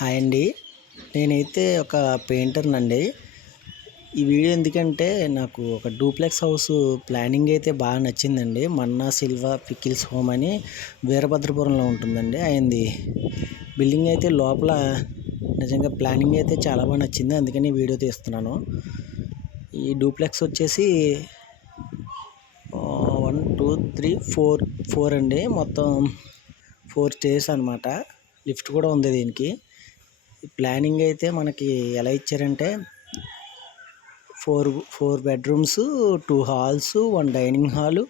Hi అండి. నేనైతే ఒక పెయింటర్‌నండి. ఈ వీడియో ఎందుకంటే నాకు ఒక డూప్లెక్స్ హౌస్ ప్లానింగ్ అయితే బాగా నచ్చిందండి. మన్నా సిల్వా పికిల్స్ హోమ్ అని వీరభద్రపురంలో ఉంటుందండి. ఆయనది బిల్డింగ్ అయితే లోపల నిజంగా ప్లానింగ్ అయితే చాలా బాగా నచ్చింది. అందుకని వీడియో తీస్తున్నాను. ఈ డూప్లెక్స్ వచ్చేసి 1, 2, 3, 4 అండి. మొత్తం 4 స్టేర్స్ అనమాట. లిఫ్ట్ కూడా ఉంది దీనికి. ప్లానింగ్ అయితే మనకి ఎలా ఇచ్చారంటే 4 bedrooms, 2 halls, 1 dining hall,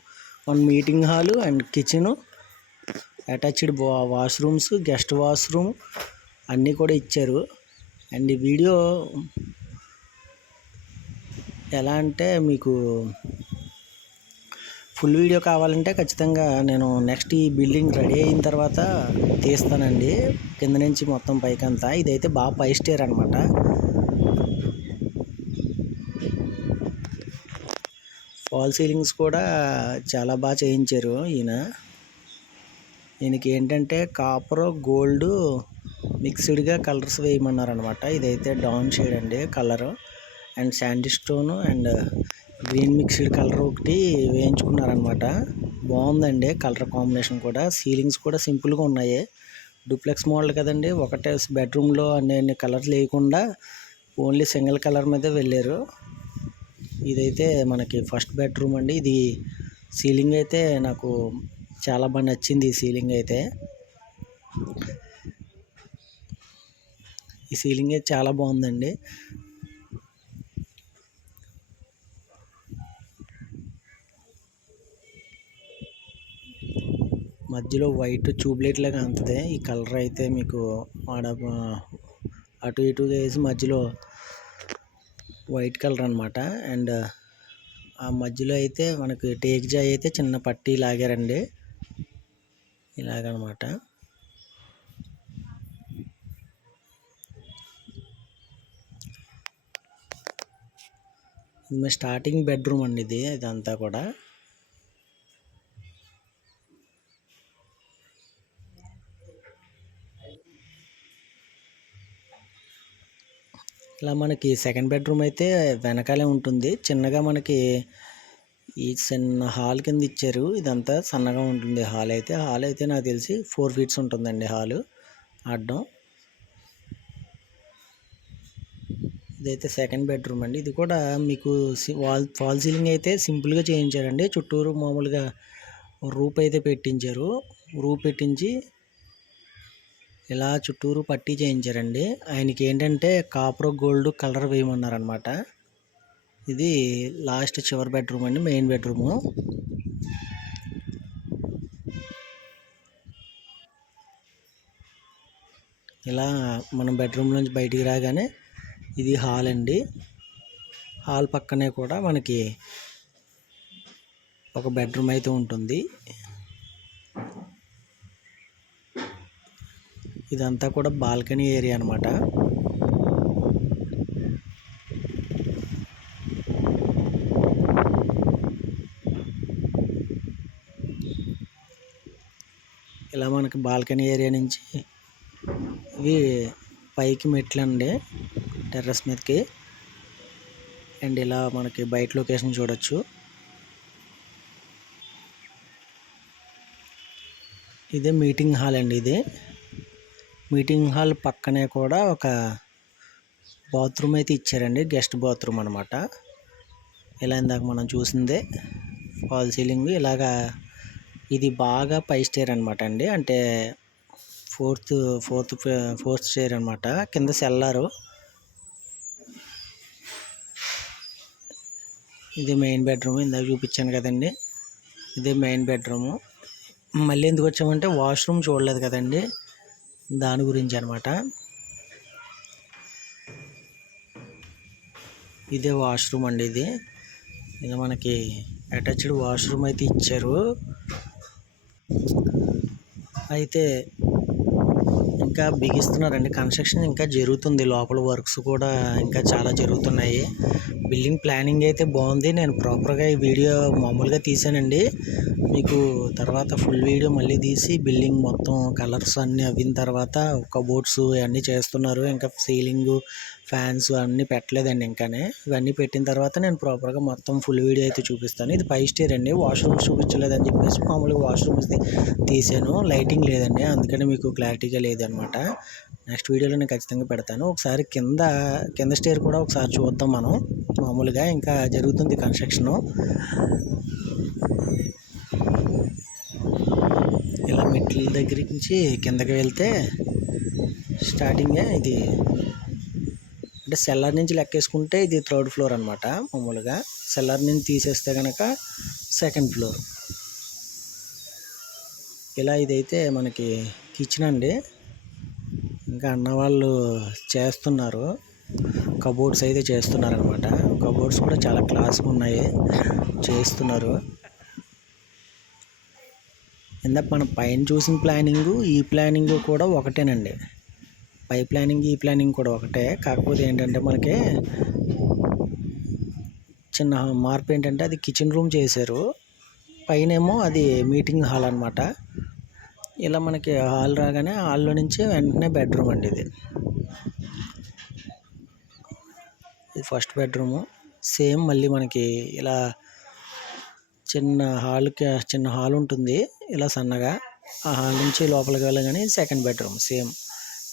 1 meeting hall and kitchen, attached washrooms, guest washroom అన్నీ కూడా ఇచ్చారు. అండ్ ఈ వీడియో ఎలా అంటే మీకు ఫుల్ వీడియో కావాలంటే ఖచ్చితంగా నేను నెక్స్ట్ ఈ బిల్డింగ్ రెడీ అయిన తర్వాత తీస్తానండి. కింద నుంచి మొత్తం పైకంతా. ఇదైతే బాగా 5 స్టార్ అనమాట. ఫాల్ సీలింగ్స్ కూడా చాలా బాగా చేయించారు ఈయనకి ఏంటంటే కాపర్ గోల్డ్ మిక్స్డ్గా కలర్స్ వేయమన్నారు అనమాట. ఇదైతే డౌన్ షేడ్ అండి colour, and Sandy stone and green mixed colour ఒకటి వేయించుకున్నారనమాట. బాగుందండి కలర్ కాంబినేషన్ కూడా. సీలింగ్స్ కూడా సింపుల్గా ఉన్నాయి. డూప్లెక్స్ మోడల్ కదండి, ఒకటే బెడ్రూమ్లో అన్ని కలర్స్ లేకుండా ఓన్లీ సింగిల్ కలర్ మీద వెళ్ళారు. ఇదైతే మనకి ఫస్ట్ బెడ్రూమ్ అండి. ఇది సీలింగ్ అయితే నాకు చాలా బాగా నచ్చింది. ఈ సీలింగ్ అయితే చాలా బాగుందండి. మధ్యలో వైట్ ట్యూబ్లైట్ లాగా అంతదే. ఈ కలర్ అయితే మీకు అటు ఇటుగా వేసి మధ్యలో వైట్ కలర్ అనమాట. అండ్ ఆ మధ్యలో అయితే మనకి టేక్ జాయ్ అయితే చిన్న పట్టీ లాగారండి, ఇలాగనమాట. ఇది స్టార్టింగ్ బెడ్రూమ్ అండి. ఇదంతా కూడా ఇలా మనకి సెకండ్ బెడ్రూమ్ అయితే వెనకాలే ఉంటుంది. చిన్నగా మనకి ఈ చిన్న హాల్ కింద ఇచ్చారు. ఇదంతా సన్నగా ఉంటుంది హాల్ అయితే నాకు తెలిసి 4 ఫీట్స్ ఉంటుందండి హాలు అడ్డం. ఇదైతే సెకండ్ బెడ్రూమ్ అండి. ఇది కూడా మీకు ఫాల్ సీలింగ్ అయితే సింపుల్గా చేయించారండి. చుట్టూరు మామూలుగా రూప్ అయితే పెట్టించారు. రూప్ పెట్టించి ఇలా చుట్టూరు పట్టీ చేయించారండి. ఆయనకి ఏంటంటే కాపర్ గోల్డ్ కలర్ వేయమన్నారనమాట. ఇది లాస్ట్ చివరి బెడ్రూమ్ అండి, మెయిన్ బెడ్రూము. ఇలా మనం బెడ్రూమ్ నుంచి బయటికి రాగానే ఇది హాల్ అండి. హాల్ పక్కనే కూడా మనకి ఒక బెడ్రూమ్ అయితే ఉంటుంది. ఇదంతా కూడా బాల్కనీ ఏరియా అనమాట. ఇలా మనకి బాల్కనీ ఏరియా నుంచి ఇవి పైకి మెట్లు అండి, టెర్రస్ మీదకి. అండ్ ఇలా మనకి బయట లొకేషన్ చూడొచ్చు. ఇదే మీటింగ్ హాల్ అండి. మీటింగ్ హాల్ పక్కనే కూడా ఒక బాత్రూమ్ అయితే ఇచ్చారండి, గెస్ట్ బాత్రూమ్ అనమాట. ఇలా ఇందాక మనం చూసిందే ఫాల్ సీలింగ్. ఇలాగా ఇది బాగా 5 స్టార్ అనమాట అండి. అంటే ఫోర్త్ స్టేర్ అనమాట. కింద సెల్లారు. ఇది మెయిన్ బెడ్రూమ్, ఇందాక చూపించాను కదండి. ఇదే మెయిన్ బెడ్రూము. మళ్ళీ ఎందుకు వచ్చామంటే వాష్రూమ్ చూడలేదు కదండి, దాని గురించి అనమాట. ఇదే వాష్రూమ్ అండి. ఇది మనకి అటాచ్డ్ వాష్రూమ్ అయితే ఇచ్చారు. అయితే ఇంకా బిగిస్తున్నారండి. కన్స్ట్రక్షన్ ఇంకా జరుగుతుంది. లోపల వర్క్స్ కూడా ఇంకా చాలా జరుగుతున్నాయి. బిల్డింగ్ ప్లానింగ్ అయితే బాగుంది. నేను ప్రాపర్గా ఈ వీడియో మామూలుగా తీసానండి. మీకు తర్వాత ఫుల్ వీడియో మళ్ళీ తీసి బిల్డింగ్ మొత్తం కలర్స్ అన్నీ అవిన తర్వాత కబోర్డ్స్ అన్నీ చేస్తున్నారు. ఇంకా సీలింగు, ఫ్యాన్స్ అన్నీ పెట్టలేదండి ఇంకానే. ఇవన్నీ పెట్టిన తర్వాత నేను ప్రాపర్గా మొత్తం ఫుల్ వీడియో అయితే చూపిస్తాను. ఇది 5 స్టార్ అండి. వాష్రూమ్స్ చూపించలేదని చెప్పేసి మామూలుగా వాష్రూమ్స్ తీసాను. లైటింగ్ లేదండి, అందుకని మీకు క్లారిటీగా లేదనమాట. నెక్స్ట్ వీడియోలో నేను ఖచ్చితంగా పెడతాను. ఒకసారి కింద స్టేర్ కూడా ఒకసారి చూద్దాం మనం. మామూలుగా ఇంకా జరుగుతుంది కన్స్ట్రక్షను. ఇలా మెట్ల దగ్గర నుంచి కిందకి వెళ్తే స్టార్టింగే ఇది అంటే సెల్లార్ నుంచి లెక్కేసుకుంటే ఇది 3rd ఫ్లోర్ అనమాట. మామూలుగా సెల్లార్ నుంచి తీసేస్తే కనుక 2nd ఫ్లోర్. ఇలా ఇదైతే మనకి కిచెన్ అండి. ఇంకా అన్న వాళ్ళు చేస్తున్నారు, కబోర్డ్స్ అయితే చేస్తున్నారు అనమాట. కబోర్డ్స్ కూడా చాలా క్లాస్గా ఉన్నాయి, చేస్తున్నారు. ఇందాక మనం పైన చూసిన ప్లానింగు ఈ ప్లానింగ్ కూడా ఒకటేనండి. పై ప్లానింగ్ ఈ ప్లానింగ్ కూడా ఒకటే. కాకపోతే ఏంటంటే మనకి చిన్న మార్పు ఏంటంటే అది కిచెన్ రూమ్ చేశారు, పైనేమో అది మీటింగ్ హాల్ అనమాట. ఇలా మనకి హాల్ రాగానే హాల్లో నుంచి వెంటనే బెడ్రూమ్ అండి. ఇది 1st బెడ్రూము. సేమ్ మళ్ళీ మనకి ఇలా చిన్న హాల్ ఉంటుంది ఇలా సన్నగా. ఆ హాల్ నుంచి లోపలికి వెళ్ళగానే 2nd బెడ్రూమ్ సేమ్.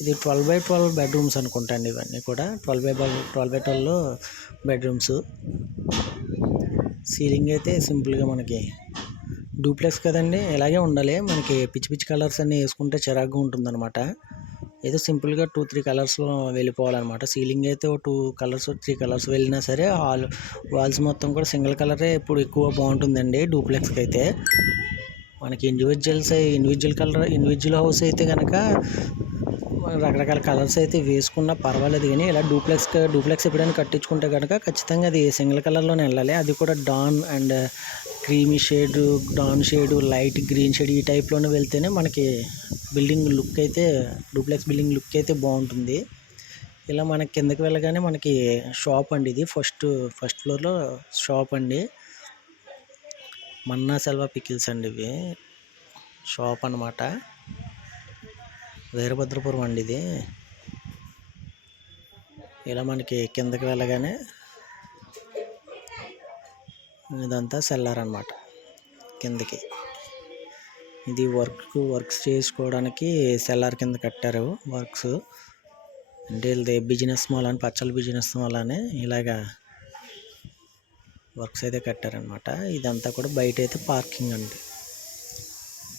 ఇది 12x12 బెడ్రూమ్స్ అనుకుంటా అండి. ఇవన్నీ కూడా 12x12 బెడ్రూమ్స్. సీలింగ్ అయితే సింపుల్గా మనకి డూప్లెక్స్ కదండి, ఇలాగే ఉండాలి. మనకి పిచ్చి పిచ్చి కలర్స్ అన్నీ వేసుకుంటే చిరాగ్గా ఉంటుందన్నమాట. ఏదో సింపుల్గా 2-3 కలర్స్లో వెళ్ళిపోవాలన్నమాట. సీలింగ్ అయితే 2 కలర్స్ 3 కలర్స్ వెళ్ళినా సరే వాల్స్ మొత్తం కూడా సింగిల్ కలరే ఇప్పుడు ఎక్కువ బాగుంటుందండి డూప్లెక్స్కి అయితే. మనకి ఇండివిజువల్ హౌస్ అయితే కనుక రకరకాల కలర్స్ అయితే వేసుకున్నా పర్వాలేదు, కానీ ఇలా డూప్లెక్స్ ఎప్పుడైనా కట్టించుకుంటే కనుక ఖచ్చితంగా అది సింగిల్ కలర్లోనే వెళ్ళాలి. అది కూడా dawn and creamy shade, dawn shade, light green shade ఈ టైప్లోనే వెళ్తేనే మనకి బిల్డింగ్ లుక్ అయితే డూప్లెక్స్ బిల్డింగ్ లుక్ అయితే బాగుంటుంది. ఇలా మనకి కిందకి వెళ్ళగానే మనకి షాప్ అండి. ఇది ఫస్ట్ ఫ్లోర్లో షాప్ అండి. మన్నా సెల్వా పికిల్స్ అండి ఇవి షాప్ అన్నమాట. వీరభద్రపురం అండి ఇది. ఇలా మనకి కిందకి వెళ్ళగానే ఇదంతా సెల్లార్ అన్నమాట. కిందకి ఇది వర్క్స్ చేసుకోవడానికి సెల్లార్ కింద కట్టారు. వర్క్స్ అంటే ఇది బిజినెస్ మాల్ అని, పచ్చల బిజినెస్ మాల్ అని ఇలాగా వర్క్స్ అయితే కట్టారనమాట. ఇదంతా కూడా బయట అయితే పార్కింగ్ అండి.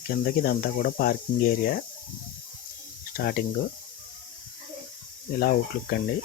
కిందకి ఇదంతా కూడా పార్కింగ్ ఏరియా. స్టార్టింగ్ ఇలా అవుట్లుక్ అండి.